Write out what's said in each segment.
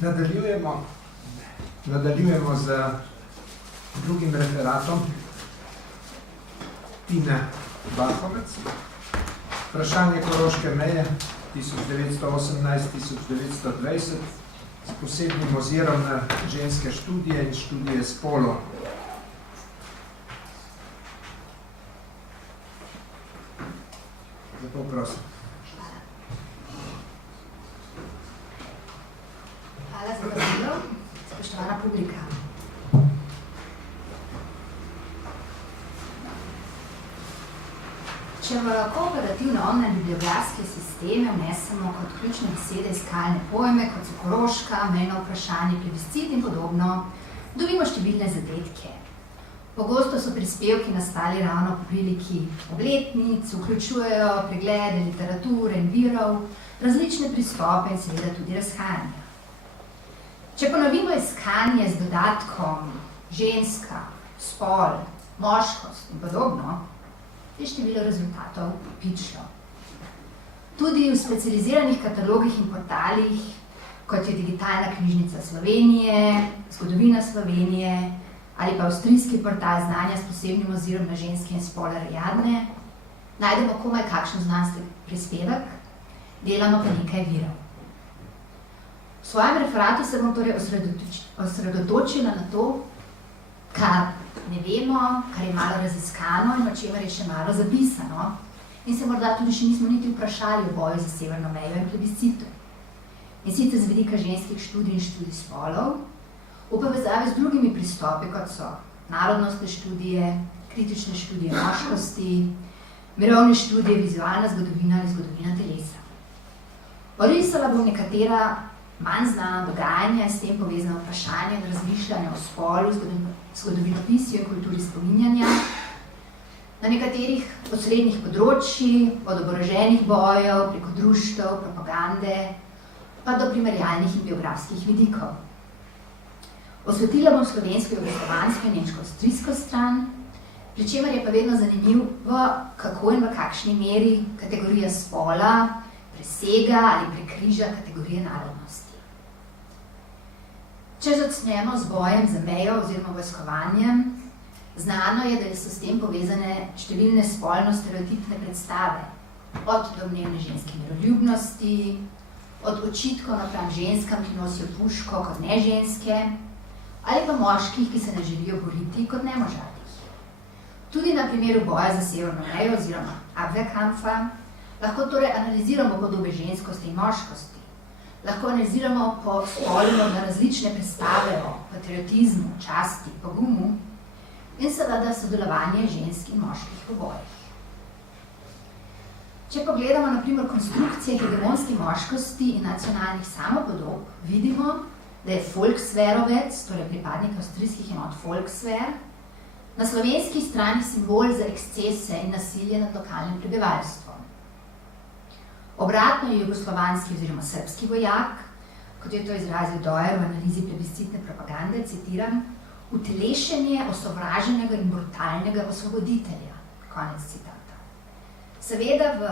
Nadaljujemo z drugim referatom Tine Bahovec. Vprašanje koroške meje 1918-1920 s posebnim ozirom na ženske študije in študije spolov. Zato prosim. Hvala za besedo, spoštovana publika. Če v kooperativne online bibliografske sisteme vnesemo kot ključne besede iskalne pojme, kot so koroška, mejno vprašanje, plebiscit in podobno, dobimo številne zadetke. Pogosto so prispevki nastali ravno po priliki obletnic, vključujejo preglede literature in virov, različne pristope in seveda tudi razhajanja. Če ponovimo iskanje z dodatkom ženska, spol, moškost in podobno, je število rezultatov pično. Tudi v specializiranih katalogih in portalih, kot je Digitalna knjižnica Slovenije, Zgodovina Slovenije ali pa avstrijski portal znanja s posebnim ozirom na ženske in spol Ariadne, najdemo komaj kakšen znanstveni prispevek, delamo pa nekaj virov. V svojem referatu se bom torej osredotočila na to, kar ne vemo, kar je malo raziskano in o čemer je še malo zapisano in se morda tudi še nismo niti vprašali o boju za severno mejo in plebiscitu. In sicer z vidika ženskih študij in študij spolov, v povezavi z drugimi pristopi, kot so narodnostne študije, kritične študije moškosti, mirovne študije, vizualna zgodovina ali zgodovina telesa. Orisala bom nekatera manj znana dogajanja s tem povezana vprašanja in razmišljanja o spolu, zgodovinopisju in kulturi spominjanja, na nekaterih osrednjih področjih, od oboroženih bojev, preko društev, propagande, pa do primerjalnih in biografskih vidikov. Osvetlila bom slovensko, jugoslovansko in nemško-avstrijsko stran, pri čemer je pa vedno zanimivo, kako in v kakšni meri kategorija spola presega ali prekriža kategorije narodnosti. Če začnemo z bojem za mejo oziroma vojskovanjem, znano je, da so s tem povezane številne spolno-stereotipne predstave, od domnevne ženske miroljubnosti, od očitkov napram ženskam, ki nosijo puško kot neženske, ali pa moških, ki se ne želijo boriti kot nemožatih. Tudi na primeru boja za severno mejo oziroma Abwehrkampfa lahko torej analiziramo podobe ženskosti in moškosti. Lahko analiziramo po spolu na različne predstave o patriotizmu, časti, pogumu in seveda sodelovanje žensk in moških v bojih. Če pogledamo na primer konstrukcije hegemonske moškosti in nacionalnih samopodob, vidimo, da je Volkswehrovec, torej pripadnik avstrijskih enot Volkswehr, na slovenski strani simbol za ekscese in nasilje nad lokalnim prebivalstvom. Obratno je jugoslovanski oziroma srbski vojak, kot je to izrazil Dojer v analizi plebiscitne propagande, citiram, utelešenje osovraženega in brutalnega osvoboditelja. Konec citata. Seveda v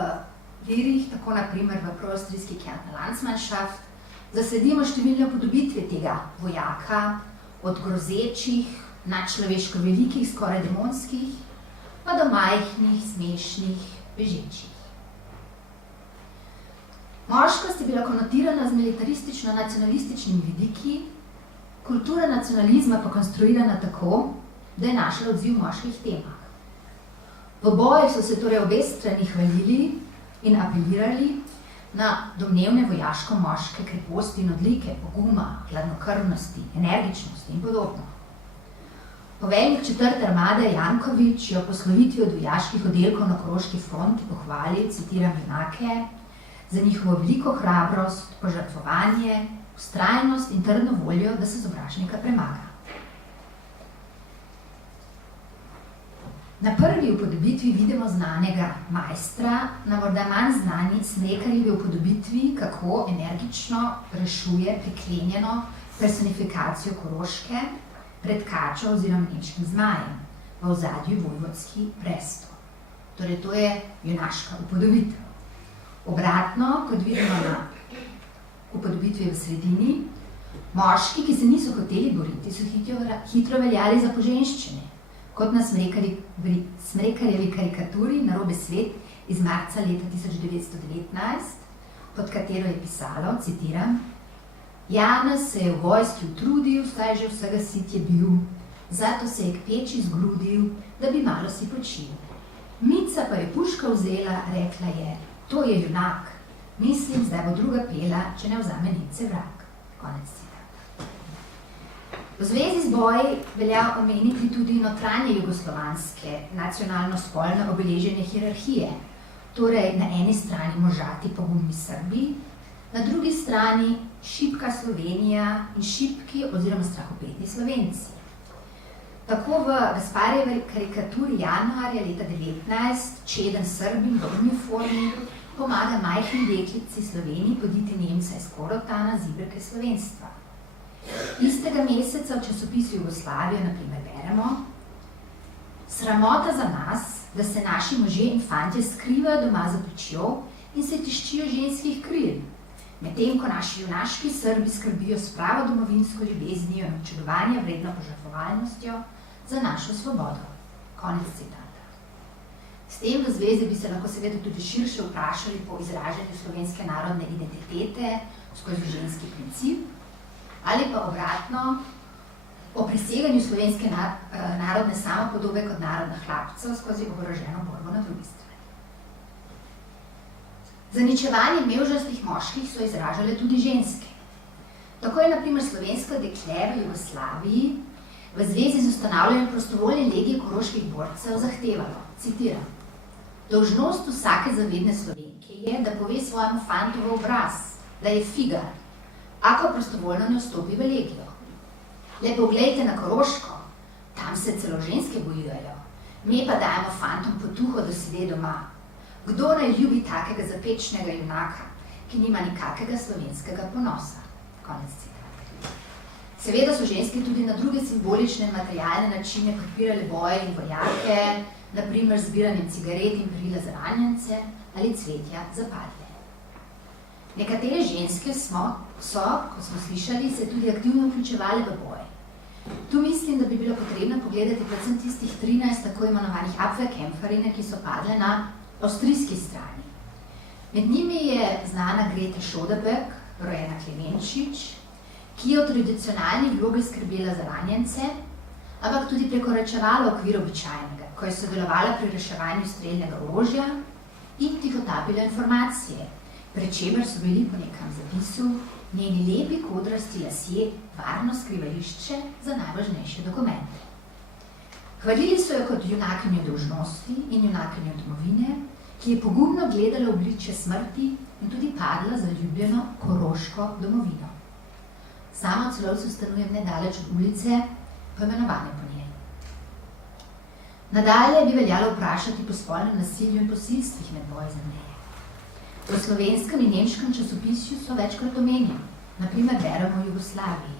virih, tako na primer v proavstrijski Kärntner Landsmannschaft, zasledimo številne podobitve tega vojaka, od grozečih, nadčloveško velikih, skoraj demonskih, pa do majhnih, smešnih, bežečih. Moškost je bila konotirana z militaristično-nacionalističnimi vidiki, kultura nacionalizma pa konstruirana tako, da je našla odziv v moških temah. V boju so se torej obe strani hvalili in apelirali na domnevne vojaško-moške kreposti in odlike, poguma, hladnokrvnosti, energičnosti in podobno. Poveljnik 4. armade Janković je o poslovitvi od vojaških oddelkov na Koroški fronti pohvalil, citiram junake, za njihovo veliko hrabrost, požrtvovanje, vztrajnost in trdno voljo, da se sovražnika premaga. Na prvi upodobitvi vidimo znanega majstra, na morda manj znani Smrekarjevi upodobitvi, kako energično rešuje priklenjeno personifikacijo Koroške pred kačo oziroma nemškim zmajem, v ozadju vojvodski presto. Torej, to je junaška upodobitev. Obratno, kot vidimo na upodobitvi v sredini, Moški, ki se niso hoteli boriti, so hitro veljali za poženščine, kot na Smrekarjevi karikaturi Narobe svet iz marca leta 1919, pod katero je pisalo, citiram, Janez se je v vojski utrudil, saj že vsega sit je bil, zato se je k peči zgrudil, da bi malo si počil. Mica pa je puška vzela, rekla je, to je junak, mislim, zdaj bo druga pela, če ne vzame nice vrag. Konec citata. V zvezi z boji velja omeniti tudi notranje jugoslovanske, nacionalno-spolno obeležene hierarhije, torej na eni strani možati pogumni Srbi, na drugi strani šibka Slovenija in šibki oziroma strahopetni Slovenci. Tako v Gasparjevi karikaturi januarja leta 19, čeden Srbin v uniformi pomaga majhni deklici Sloveniji poditi Nemca iz Korotana, zibelke slovenstva. Istega meseca v časopisu Jugoslavijo na primer beremo, sramota za nas, da se naši možje in fantje skrivajo doma za pečjo in se tiščijo ženskih kril, medtem ko naši junaški Srbi skrbijo s pravo domovinsko ljubeznijo in občudovanja vredno požrtvovalnostjo za našo svobodo. Konec citata. S tem v zvezi bi se lahko seveda tudi širše vprašali po izražanju slovenske narodne identitete skozi ženski princip, ali pa obratno, o preseganju slovenske narodne samopodobe kot narodna hlapcev skozi oboroženo borbo na drugi strani. Zaničevanje mevžastih moških so izražale tudi ženske. Tako je na primer slovensko dekle v Jugoslaviji v zvezi z ustanavljanjem prostovoljne legije koroških borcev zahtevalo, citiram, dolžnost vsake zavedne Slovenke je, da pove svojemu fantu v obraz, da je figar, ako prostovoljno ne vstopi v legijo. Le poglejte na Koroško, tam se celo ženske bojujejo, mi pa dajemo fantom potuho, da sede doma. Kdo naj ljubi takega zapečnega junaka, ki nima nikakega slovenskega ponosa? Konec citata. Seveda so ženske tudi na druge simbolične in materialne načine podpirale boje in vojake, na primer zbiranjem cigaret in perila za ranjence ali cvetja za padle. Nekatere ženske so, kot smo slišali, se tudi aktivno vključevali v boje. Tu mislim, da bi bilo potrebno pogledati predvsem tistih 13 tako imenovanih Abwehrkämpferinnen, ki so padle na avstrijski strani. Med njimi je znana Grete Schodeberg, rojena Klemenčič, ki je v tradicionalni vlogi skrbela za ranjence, ampak tudi prekoračevala okvir običajnega, ko je sodelovala pri reševanju strelnega orožja in tihotapila informacije, pri čemer so bili po nekem zapisu njeni lepi kodrasti lasje varno skrivališče za najvažnejše dokumente. Hvalili so jo kot junakinjo dolžnosti in junakinjo domovine, ki je pogumno gledala obličje smrti in tudi padla za ljubljeno koroško domovino. Sama v Celovcu stanujem nedaleč od ulice, poimenovane po njej. Nadalje bi veljalo vprašati po spolnem nasilju in posilstvih med boji za meje. V slovenskem in nemškem časopisju so večkrat omenjeni, na primer beremo v Jugoslaviji.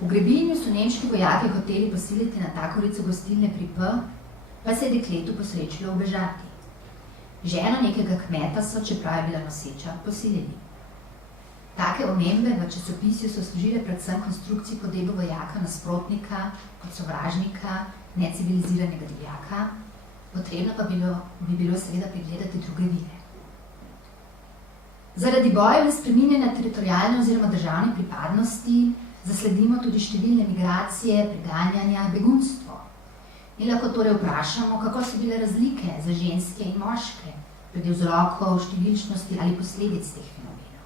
V Grebinju so nemški vojaki hoteli posiliti na takorico gostilne pri P, pa se je dekletu posrečilo ubežati. Ženo nekega kmeta so, čeprav je bila noseča, posilili. Take omembe v časopisju so služile predvsem konstrukciji podobe vojaka nasprotnika, kot sovražnika, neciviliziranega divjaka, potrebno pa bi bilo seveda pregledati druge vire. Zaradi bojev in spreminjanja teritorialne oziroma državne pripadnosti zasledimo tudi številne migracije, preganjanja, begunstvo. In lahko torej vprašamo, kako so bile razlike za ženske in moške, glede vzrokov, številčnosti ali posledic teh fenomenov.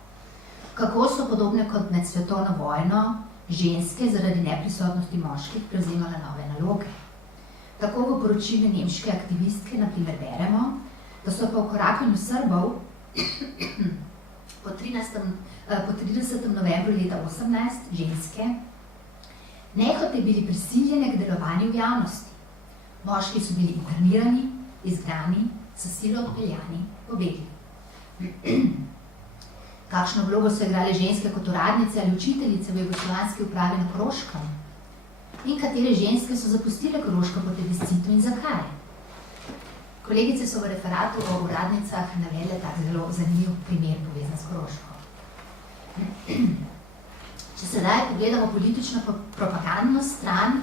Kako so podobne kot med svetovno vojno ženske zaradi neprisotnosti moških prevzemale nove naloge. Tako v poročilu nemške aktivistke na primer beremo, da so po korakanju Srbov po 30. novembru leta 18 ženske nehote bili prisiljene k delovanju v javnosti. Moški so bili internirani, izgnani, s silo odpeljani, pobegli. Kakšno vlogo so igrale ženske kot uradnice ali učiteljice v jugoslovanski upravi na Koroškem? In katere ženske so zapustile Koroško po plebiscitu in zakaj? Kolegice so v referatu o uradnicah navedle tak zelo zanimiv primer povezan s Koroško. Če sedaj pogledamo politično propagandno stran,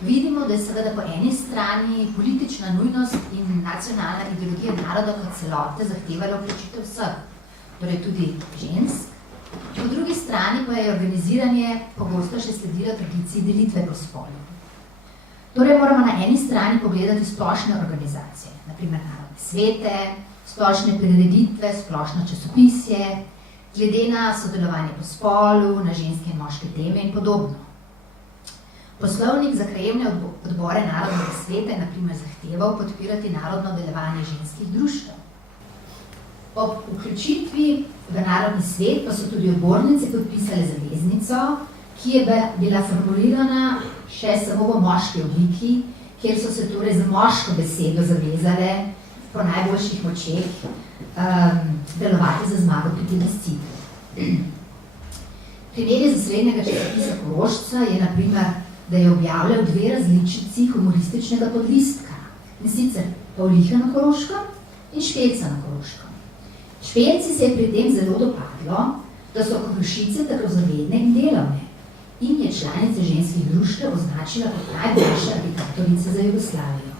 vidimo, da je seveda po eni strani politična nujnost in nacionalna ideologija naroda kot celote zahtevala vključitev vseh, torej tudi žensk. Po drugi strani pa je organiziranje pogosto še sledilo tradiciji delitve po spolu. Torej moramo na eni strani pogledati splošne organizacije, naprimer narodne svete, splošne prireditve, splošno časopisje, glede na sodelovanje po spolu, na ženske in moške teme in podobno. Poslovnik za krajevne odbore narodnega sveta je naprimer zahteval podpirati narodno delovanje ženskih društev. Ob vključitvi v narodni svet pa so tudi odbornice podpisale zaveznico, ki je bila formulirana še samo v moški obliki, kjer so se torej za moško besedo zavezale po najboljših močeh delovati za zmago pri plebiscitu. Primer iz osrednjega časopisa Korošca je naprimer, da je objavljal 2 različici humorističnega podlistka, in sicer Pavliha na Koroškem in Špelca na Koroškem. Špelci se je pri tem zelo dopadlo, da so Korošice tako zavedne in delovne in je članice ženskih društev označila kot najboljše agitatorice za Jugoslavijo.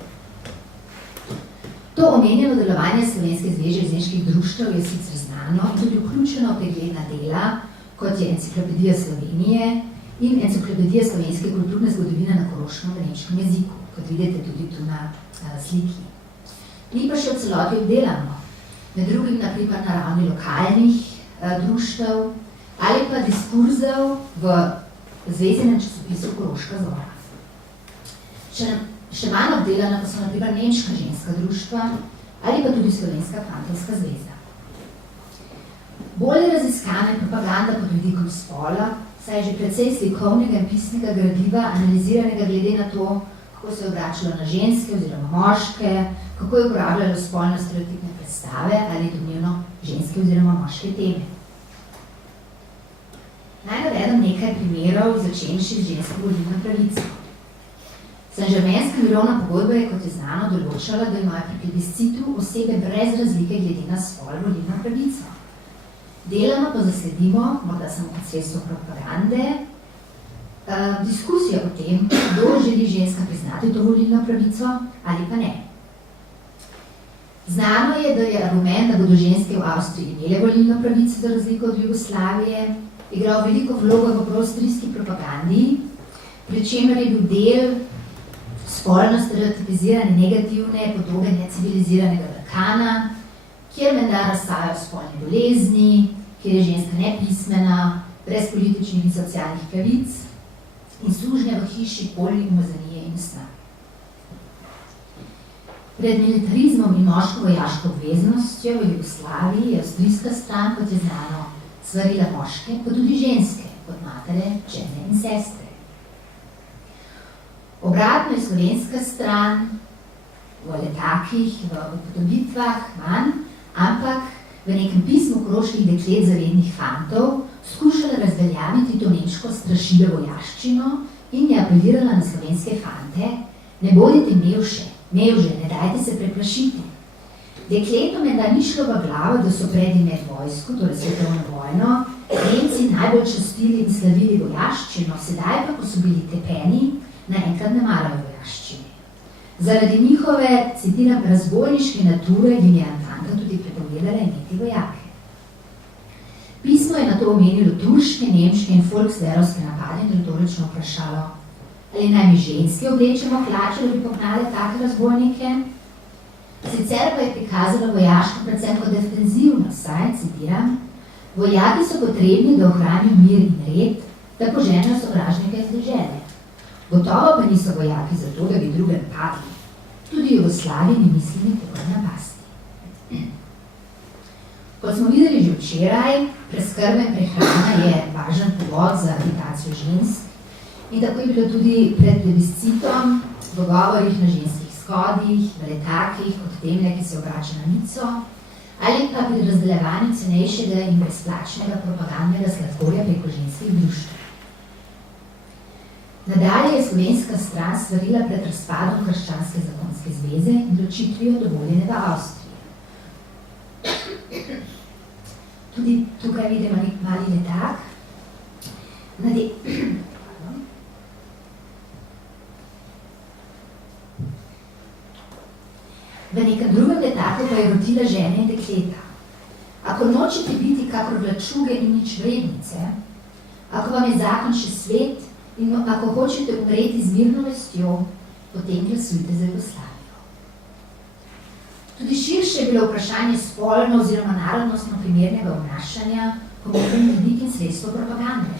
To omenjeno delovanje Slovenske zveze ženskih društev je sicer znano in tudi vključeno v pregledna dela, kot je Enciklopedija Slovenije in Enciklopedija slovenske kulturne zgodovine na koroškem v nemškem jeziku, kot vidite tudi tu na sliki. Ni pa še v celoti obdelano, med drugim naprimer na ravni lokalnih društev ali pa diskurzov v zvezenem časopisu Koroška Zora. Še manj obdelana pa so naprimer nemška ženska društva ali pa tudi Slovenska fantovska zveza. Bolje raziskana je propaganda pod vidikom spola, saj je že precej slikovnega in pisnega gradiva analiziranega glede na to, kako se je obračalo na ženske oziroma moške, kako je uporabljalo spolno stereotipne predstave ali domnevno ženske oziroma moške teme. Naj navedem nekaj primerov, začenši z žensko volilno pravico. Saint-Germainska mirovna pogodba je, kot je znano, določala, da imajo pri plebiscitu osebe brez razlike glede na spol volilno pravico. Deloma pa zasledimo, morda samo kot sredstvo propagande, diskusijo o tem, kdo želi ženska priznati to volilno pravico ali pa ne. Znano je, da je argument, da bodo ženske v Avstriji imele volilno pravico za razliko od Jugoslavije, igral veliko vlogo v proavstrijski propagandi, pri čemer je bil del spolno stereotipizirane negativne podobe neciviliziranega Balkana, kjer menda razstajajo spolne bolezni, kjer je ženska nepismena, brez političnih in socialnih pravic in služnja v hiši polni umazanije in sna. Pred militarizmom in moško vojaško obveznostjo v Jugoslaviji je avstrijska stran, kot je znano, svarila moške, pa tudi ženske, kot matere, žene in sestre. Obratno je slovenska stran v letakih, v upodobitvah manj, ampak v nekem pismu koroških deklet zavednih fantov skušala razveljaviti to nemško strašilo vojaščino in je apelirala na slovenske fante: ne bodite mevže, ne dajte se preplašiti. Dekletom menda ni šlo v glavo, da so pred med vojsko, torej svetovno vojno, Nemci najbolj častili in slavili vojaščino, sedaj pa, ko so bili tepeni, naenkrat ne marajo vojaščine. Zaradi njihove, citiram, razbojniške nature jim je Antanta tudi prepovedala imeti vojake. Pismo je na to omenilo turške, nemške in volksderovske napade in retorično vprašalo: ali naj mi ženske oblečemo hlače, da bi pognale take razbojnike? Sicer pa je prikazalo vojaško predvsem kot defenzivno, saj, citiram, vojaki so potrebni, da ohranijo mir in red, da poženejo sovražnike iz dežele. Gotovo pa niso vojaki zato, da bi druge napadli. Tudi Jugoslaviji ne misli nikogar napasti. Kot smo videli že včeraj, preskrba in prehrana je važen povod za agitacijo žensk in tako je bilo tudi pred plebiscitom v govorih na ženskih shodih, v letakih, kot temle, ki se obrača na mico, ali pa pri razdeljevanju cenejšega in brezplačnega propagandnega sladkorja preko ženskih društev. Nadalje je slovenska stran svarila pred razpadom Krščanske zakonske zveze in ločitvijo dovoljene v Avstriji. Tudi tukaj vidimo nek mali letak. V nekem drugem letaku pa je rodila žene in dekleta. Ako nočete biti kakor vlačuge in nič vrednice, ako vam je zakon še svet in ako hočete umreti z mirno vestjo, potem glasujte za Jugoslavijo. Tudi širše je bilo vprašanje spolno oziroma narodnostno primernega obnašanja pomemben vidik in sredstvo propagande.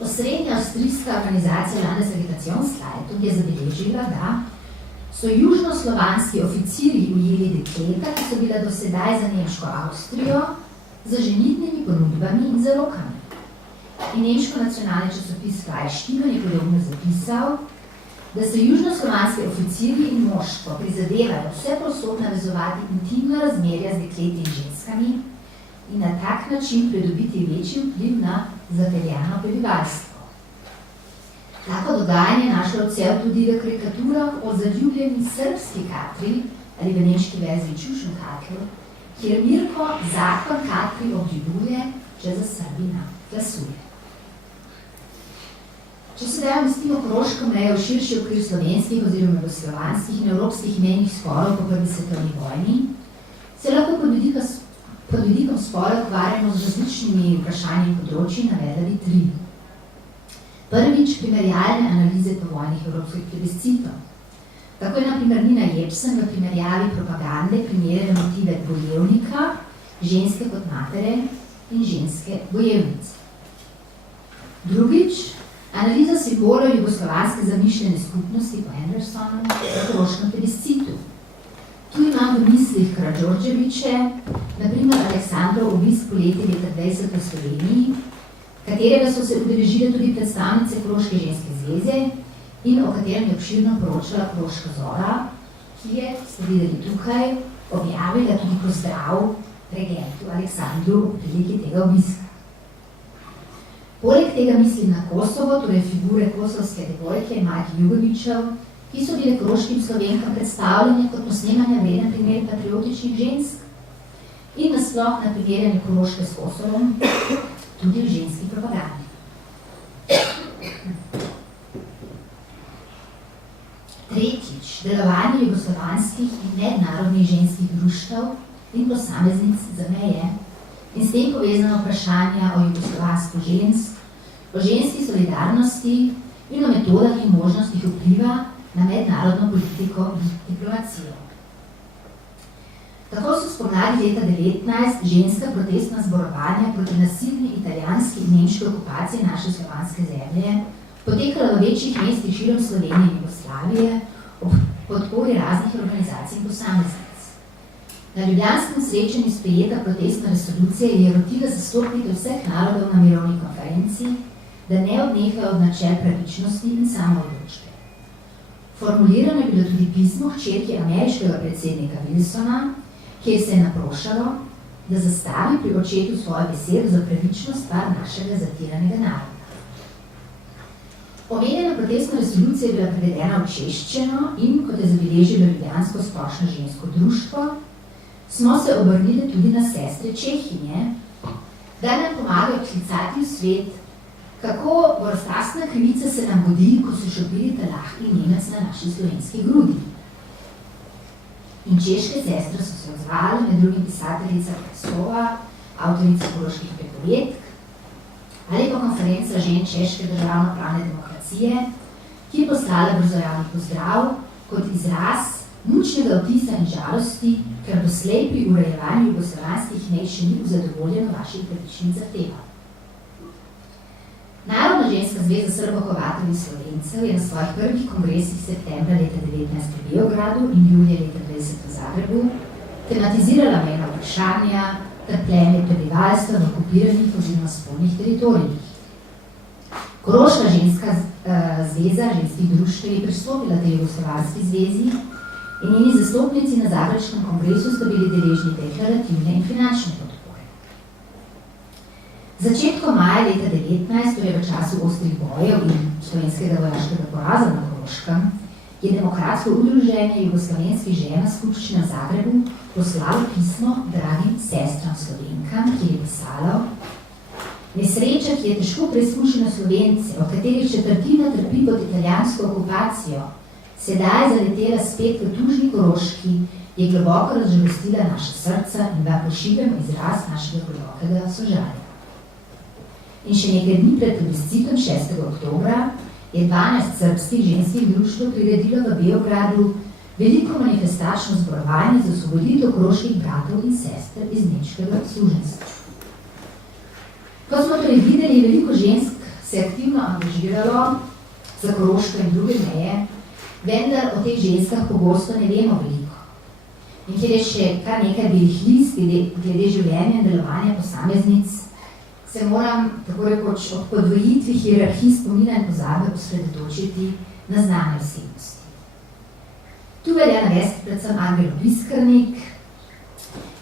Osrednja avstrijska organizacija Landesagitationsleitung je zabeležila, da so južnoslovanski oficirji ujeli dekleta, ki so bila do sedaj za nemško Avstrijo, za ženitnimi ponudbami in zarokami. In nemško nacionalni časopis Freie Stimme je podobno zapisal, da se južnoslovanski oficirji in moštvo prizadevajo vse posod navezovati intimno razmerja z dekleti in ženskami in na tak način pridobiti večji vpliv na zapeljano prebivalstvo. Tako dogajanje je našlo odsev tudi v karikaturah o zaljubljeni srbski Katri, ali v nemški verziji Čušen Katru, kjer Mirko zakon Katri obljubuje, če za Srbina glasuje. Če se dajo umestimo Koroško mejo v širši okvir slovenskih oziroma jugoslovanskih in evropskih menjih sporov po prvi svetovni vojni, se lahko pod vidikom spora ukvarjamo z različnimi vprašanji in področji navedla bi 3. Prvič, primerjalne analize povojnih evropskih plebiscitov. Tako je na primer Nina Jepsen v primerjavi propagande primerjala motive bojevnika, ženske kot matere in ženske bojevnice. Drugič, analiza simbolov jugoslovanske zamišljene skupnosti po Andersonu v koroškem plebiscitu. Tu imam v mislih Karađorđeviće, na primer Aleksandrov obisk poleti leta 20 v Sloveniji, katerega so se udeležile tudi predstavnice Koroške ženske zveze in o katerem je obširno poročala Koroška Zora, ki je, ste videli tukaj, objavila tudi pozdrav regentu Aleksandru v priliki tega obiska. Poleg tega mislim na Kosovo, torej figure kosovske devojke in Majke Jugovičev, ki so bile koroškim Slovenkam predstavljene kot posnemanja vreden primer patriotičnih žensk in nasploh na primerjanje Koroške s Kosovom, tudi v ženski propagandi. Tretjič, delovanje jugoslovanskih in mednarodnih ženskih društev in posameznic za meje in s tem povezano vprašanja o jugoslovanstvu žensk, o ženski solidarnosti in o metodah in možnostih vpliva na mednarodno politiko in diplomacijo. Tako so spomladi leta 19 ženska protestna zborovanja proti nasilni italijanski in nemški okupaciji naše slovanske zemlje potekala v večjih mestih širom Slovenije in Jugoslavije ob podpori raznih organizacij in posameznic. Na ljubljanskem srečanju sprejeta protestna resolucija je rotila zastopnike vseh narodov na mirovni konferenci, da ne odnehajo od načel pravičnosti in samoodločbe. Formulirano je bilo tudi pismo hčerki ameriškega predsednika Wilsona, kjer se je naprošalo, da zastavi pri očetu svojo besedo za pravično stvar našega zatiranega naroda. Omenjena protestna resolucija je bila prevedena v češčino in, kot je zabeležilo Ljubljansko splošno žensko društvo, smo se obrnili tudi na sestre Čehinje, da nam pomagajo klicati v svet, kako vrstastna krivica se nam godi, ko se šopiri lahki Nemec na naši slovenski grudi. In češke sestre so se odzvali, med drugim pisateljica Presova, avtorica Koroških pripovedk, ali pa konferenca žen Češke državnopravne demokracije, ki je poslala brzoravni pozdrav kot izraz mučnega vtisa in žalosti, ker doslej pri urejevanju jugoslovanskih mej še ni zadovoljeno vaših pravičnih zahtev. Narodna ženska zveza Srbo-Hrvatov in Slovencev je na svojih prvih kongresih septembra leta 19 v Beogradu in julija leta 20 v Zagrebu tematizirala mejna vprašanja, trpljenje prebivalstva v okupiranih oziroma spolnih teritorijih. Koroška ženska zveza ženskih društev je pristopila tej jugoslovanski zvezi in njeni zastopnici na Zagrebškem kongresu sta bili deležni deklarativne in finančne podpore. Začetkom maja leta 19, torej v času ostrih bojev in slovenskega vojaškega poraza na Koroškem, je demokratsko udruženje Jugoslovenskih žena skupščina v Zagrebu poslalo pismo dragim sestram Slovenkam, ki je pisalo: Nesreča, ki je težko preizkušena Slovence, od katerih četrtina trpi pod italijansko okupacijo, sedaj zaletela spet v tužni Koroški, je globoko razžalostila naša srca in vam pošiljamo izraz našega globokega sožalja. In še nekaj dni pred plebiscitom 6. oktobra je 12 srbskih ženskih društv priredilo v Beogradu veliko manifestačno zborovanje za osvoboditev koroških bratov in sester iz nemškega suženjstva. Ko smo torej videli, veliko žensk se aktivno angažiralo za Koroško in druge meje, vendar o teh ženskah pogosto ne vemo veliko. In kjer je še kar nekaj belih list glede življenja in delovanja posameznic, se moram tako rekoč ob podvojitvi hierarhij spomina in pozabe osredotočiti na znane osebnosti. Tu velja navesti predvsem Angelo Piskarnik,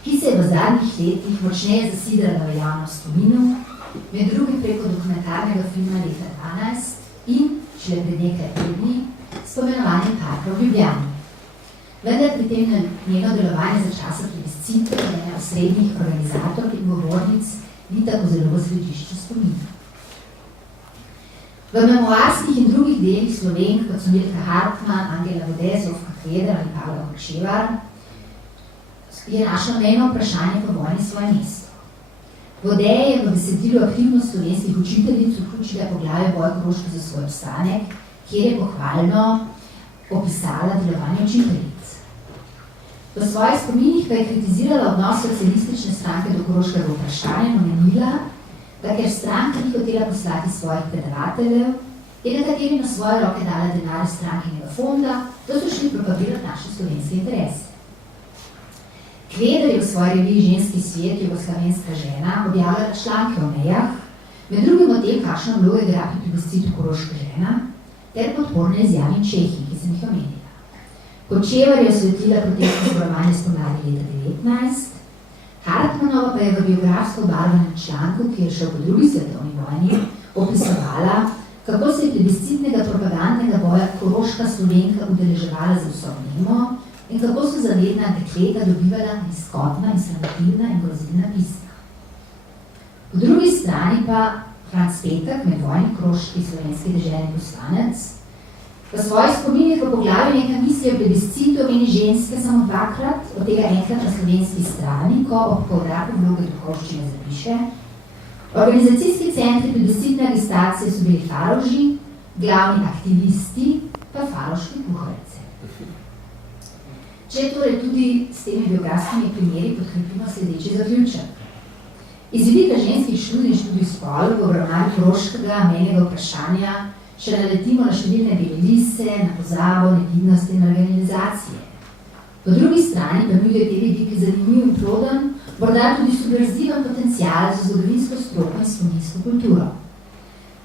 ki se je v zadnjih letih močneje zasidrala v javnost spominov, med drugim preko dokumentarnega filma leta 12 in šele pred nekaj dni s pomenovanjem Parka v Ljubljani. Vendar pri tem njeno delovanje za časa plebiscita je ena osrednjih organizatork in govornic ni tako zelo v središču spomina. V memoarskih in drugih delih Slovenk, kot so Milka Hartmann, Angela Vode, Zofka Kveder ali Pavla Hočevar, je našlo eno vprašanje po vojni svoje mesto. Vode je v besedilu aktivnost slovenskih učiteljic vključila poglavje Boj Koroške za svoj obstanek, kjer je pohvalno opisala delovanje učiteljic. V svojih spominih pa je kritizirala odnos socialistične stranke do koroškega vprašanja in omenila, da ker stranka ni hotela poslati svojih predavateljev, je nekateri na svoje roke dala denar strankinega fonda, da so šli propagirati naše slovenske interese. Kveder je v svoji reviji Ženski svet, Jugoslovenska žena, objavljala članke o mejah, med drugim o tem, kakšno vlogo igra pri plebiscitu Koroška žena, ter podporne izjave Čehi, ki sem jih omenila. Hočevar je osvetlila protestno zborovanje spomladi leta 19, Hartmannova pa je v biografsko obarvanem članku, ki je šel po drugi svetovni vojni, opisovala, kako se je plebiscitnega propagandnega boja Koroška Slovenka udeleževala za vso vnemo in kako so zavedna dekleta dobivala nizkotna in sramotilna in grozilna pisma. Po drugi strani pa Franc Petek, medvojni koroški slovenski deželni poslanec, v svojih spominih v poglavju nekaj misli o plebiscitu omeni ženske samo dvakrat, od tega enkrat na slovenski strani, ko ob poudarku vloge duhovščine zapiše: organizacijski centri plebiscitne agitacije so bili faroži, glavni aktivisti pa faroški kuharice. Če torej tudi s temi biografskimi primeri podkrepimo sledeči zaključek. Iz vidika ženskih študij in študij spolov v obravnavi koroškega menjega vprašanja še naletimo na številne belilise, na pozabo, nevidnost in organizacije. Po drugi strani pa nudijo te vidiki zanimiv in ploden, morda tudi subverziven potencial za zgodovinsko stroko in spominsko kulturo.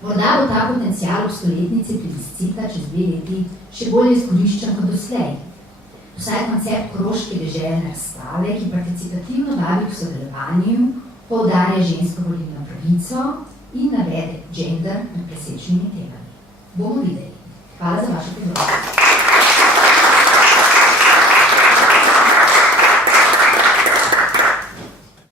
Morda bo ta potencial ob stoletnici plebiscita čez 2 leti še bolje izkoriščen kot doslej. Vsaj koncept koroške deželne razstave, ki participativno vabi k sodelovanju, poudarja žensko volilno pravico in navede gender med presečnimi temami. Bomo videli. Hvala za vašo pozornost.